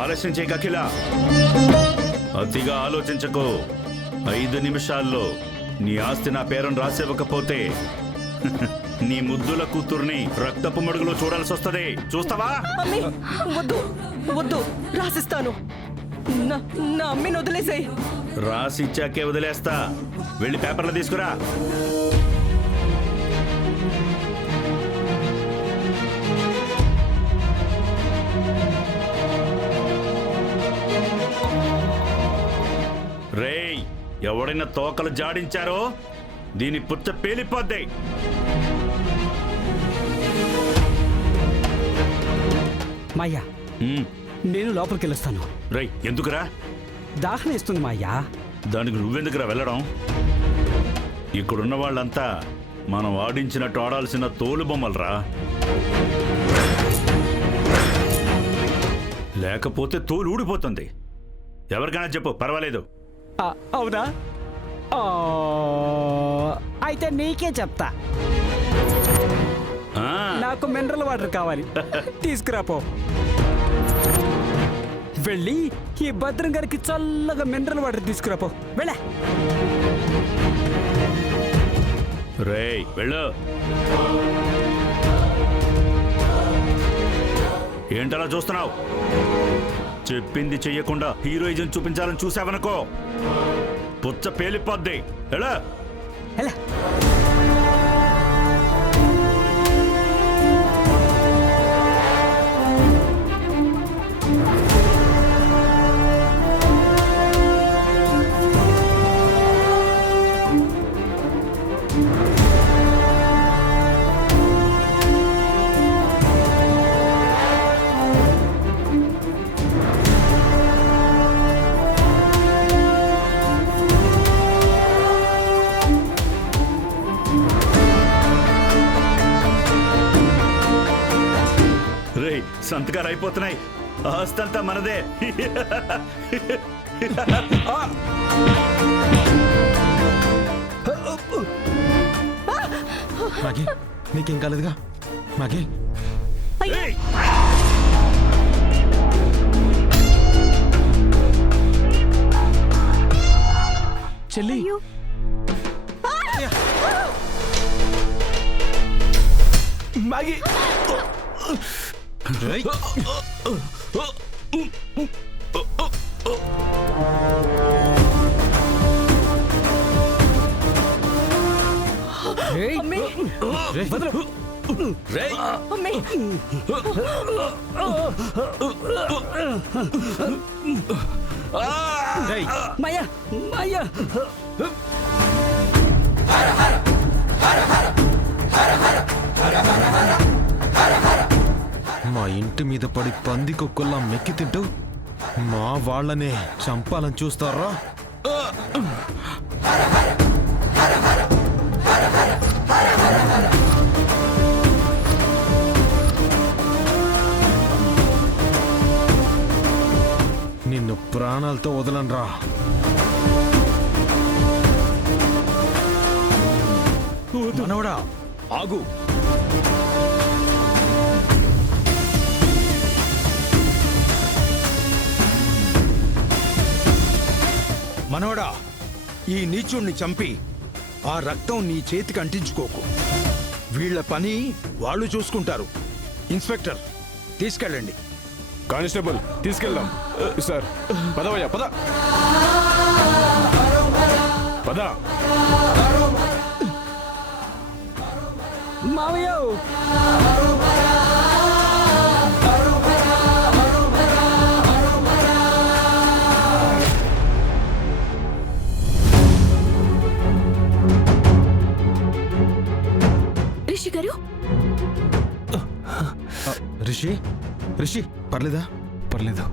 ఆలస్యం చేయక అఖిల, అతిగా ఆలోచించకు. 5 నిమిషాల్లో నీ ఆస్తి నా పేరును రాసివ్వకపోతే నీ ముద్దుల కూతుర్ని రక్తపు మడుగులో చూడాల్సి వస్తుంది. చూస్తావా? అమ్మి, వద్దు వద్దు, రాసిస్తాను. నా అమ్మిని వదిలేసేయ్. రాసి ఇచ్చాకే వదిలేస్తా. వెళ్ళి పేపర్లు తీసుకురా. రేయ్, ఎవడైనా తోకలు జాడించారో దీని పుచ్చ పేలిపోద్ది. మాయ్యా, నేను లోపలికి వెళ్ళొస్తాను. రేయ్, ఎందుకురా? దాహం వేస్తుంది మాయ్యా. దానికి నువ్వెందుకురా వెళ్ళడం? ఇక్కడున్న వాళ్ళంతా మనం ఆడించినట్టు ఆడాల్సిన తోలు బొమ్మలరా. లేకపోతే తోలు ఊడిపోతుంది. ఎవరికైనా చెప్పు, పర్వాలేదు. అవునా? అయితే నీకే చెప్తా. నాకు మినరల్ వాటర్ కావాలి, తీసుకురాపో. వెళ్ళి ఈ భద్రం గారికి చల్లగా మినరల్ వాటర్ తీసుకురాపో. వెళ్ళా. రేయ్, వెళ్ళు. ఏంటలా చూస్తున్నావు? చెప్పింది చెయ్యకుండా హీరోయిజం చూపించాలని చూసావనుకో, పుచ్చ పేలిపోద్ది. ఎలా? ఎలా? రేయ్, సంతకాలు అయిపోతున్నాయి. ఆస్తంతా మనదే. మాకి, నీకేం కాలేదుగా? మాకి, రేయ్, చెల్లి, మాకి. రేయ్. అమ్మి, రేయ్, వదలు. రేయ్. అమ్మి. రేయ్. మాయా, మాయా. మా ఇంటి మీద పడి పంది కుక్కల్లా మెక్కి తింటూ మా వాళ్ళనే చంపాలని చూస్తారా? నిన్ను ప్రాణాలతో వదలనరా. మనవడా, ఆగు. మనవడా, ఈ నీచుణ్ణి చంపి ఆ రక్తం నీ చేతికి అంటించుకోకు. వీళ్ల పని వాళ్ళు చూసుకుంటారు. ఇన్స్పెక్టర్, తీసుకెళ్ళండి. కానిస్టేబుల్, తీసుకెళ్దాం. సార్, పదవయ్యా, పద పద. మావయ్య, రిషి గారు, రిషి, రిషి, పర్లేదా? పర్లేదు.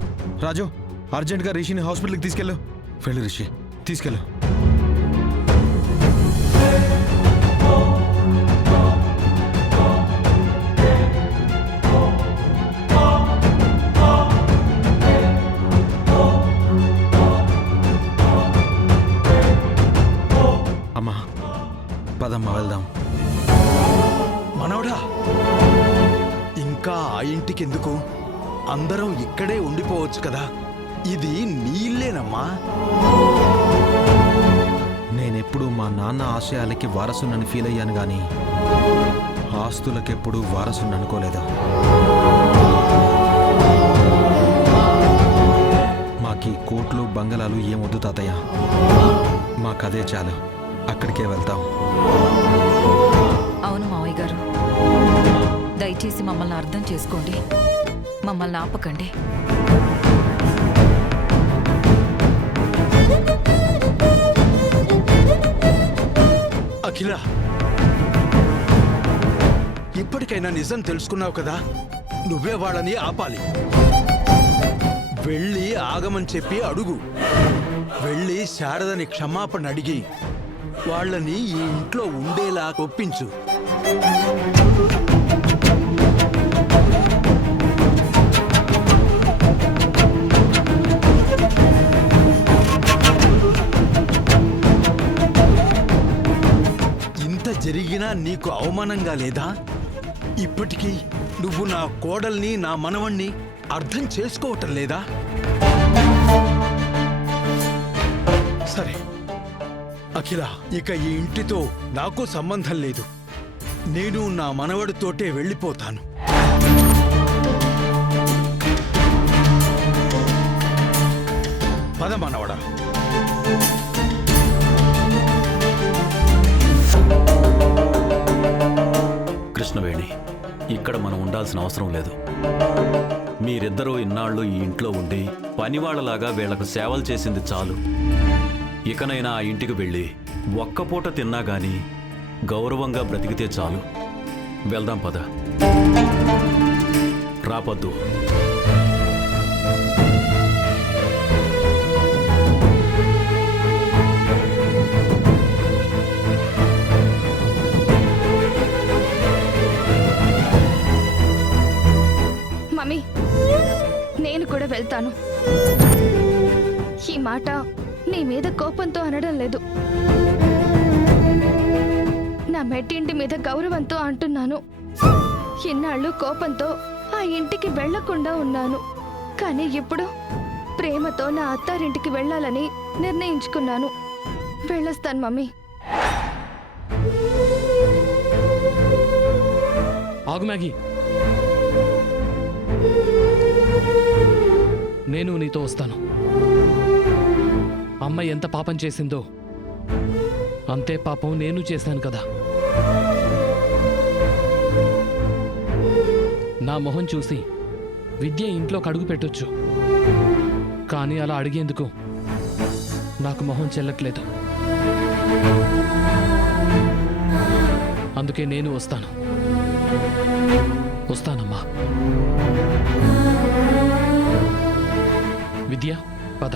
రాజు, అర్జెంట్గా రిషిని హాస్పిటల్కి తీసుకెళ్ళు. వెళ్ళు రిషి, తీసుకెళ్ళు. అమ్మా, పదమ్మా, వెళ్దాం. మనవడా, ఇంకా ఆ ఇంటికెందుకు? అందరం ఇక్కడే ఉండిపోవచ్చు కదా. ఇది నీ ఇల్లేనమ్మా. నేనెప్పుడు మా నాన్న ఆశయాలకి వారసునని ఫీల్ అయ్యాను గాని ఆస్తులకెప్పుడు వారసుని అనుకోలేదు. మాకీ కోట్లు బంగళాలు ఏమొద్దు తాతయ్య, మాకదే చాలు. అక్కడికే వెళ్తాం. అవును మావయ్య గారు, దయచేసి మమ్మల్ని అర్థం చేసుకోండి, మమ్మల్ని ఆపకండి. అఖిల, ఇప్పటికైనా నిజం తెలుసుకున్నావు కదా. నువ్వే వాళ్ళని ఆపాలి. వెళ్ళి ఆగమని చెప్పి అడుగు. వెళ్ళి శారదని క్షమాపణ అడిగి వాళ్ళని ఈ ఇంట్లో ఉండేలా ఒప్పించు. ఇంత జరిగినా నీకు అవమానంగా లేదా? ఇప్పటికీ నువ్వు నా కోడల్ని, నా మనవణ్ణి అర్థం చేసుకోవటం లేదా? సరే అఖిల, ఇక ఈ ఇంటితో నాకు సంబంధం లేదు. నేను నా మనవడితోటే వెళ్ళిపోతాను. పద మనవడా. కృష్ణవేణి, ఇక్కడ మనం ఉండాల్సిన అవసరం లేదు. మీరిద్దరూ ఇన్నాళ్ళు ఈ ఇంట్లో ఉండి పనివాళ్లలాగా వీళ్లకు సేవలు చేసింది చాలు. ఇకనైనా ఆ ఇంటికి వెళ్ళి ఒక్కపూట తిన్నా గాని గౌరవంగా బ్రతికితే చాలు. వెళ్దాం పద. రాపద్దు. మమ్మీ, నేను కూడా వెళ్తాను. ఈ మాట నీ మీద కోపంతో అనడం లేదు. నా మెట్టింటి మీద గౌరవంతో అంటున్నాను. ఇన్నాళ్ళు కోపంతో ఆ ఇంటికి వెళ్లకుండా ఉన్నాను. కానీ ఇప్పుడు ప్రేమతో నా అత్తారింటికి వెళ్ళాలని నిర్ణయించుకున్నాను. వెళ్ళొస్తాను మమ్మీ. ఆగు మ్యాగీ, నేను నీతో వస్తాను. అమ్మ ఎంత పాపం చేసిందో అంతే పాపం నేను చేశాను కదా. నా మొహం చూసి విద్య ఇంట్లోకి అడుగు పెట్టొచ్చు, కానీ అలా అడిగేందుకు నాకు మొహం చెల్లట్లేదు. అందుకే నేను వస్తానమ్మా. విద్య, పద.